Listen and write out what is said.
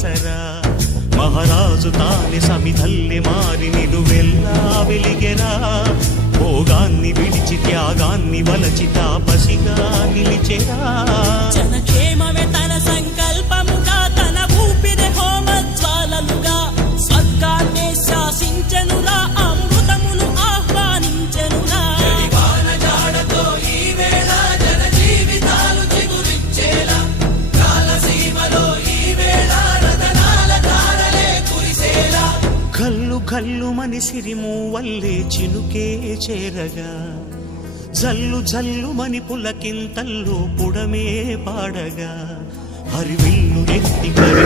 ఆసరా మహారాజు తానే సమిధల్లె మారి నిలువెల్లా వెలిగెరా భోగాన్ని విడిచి త్యాగాన్ని వలచి తాపసిగా నిలిచెరా జనక్షేమమే తన సంకల్పముగా తన ఊపిరి హోమజ్వాలలుగా స్వర్గాన్నే శాసించెనురా అమృతమును ఆహ్వానించెనురా కల్లు కల్లు మని సిరిము వల్లే చినుకే చేరగా జల్లు జల్లు మని పులకింతల్లు పుడమే పాడగా హరివిల్లు ఎత్తి కరి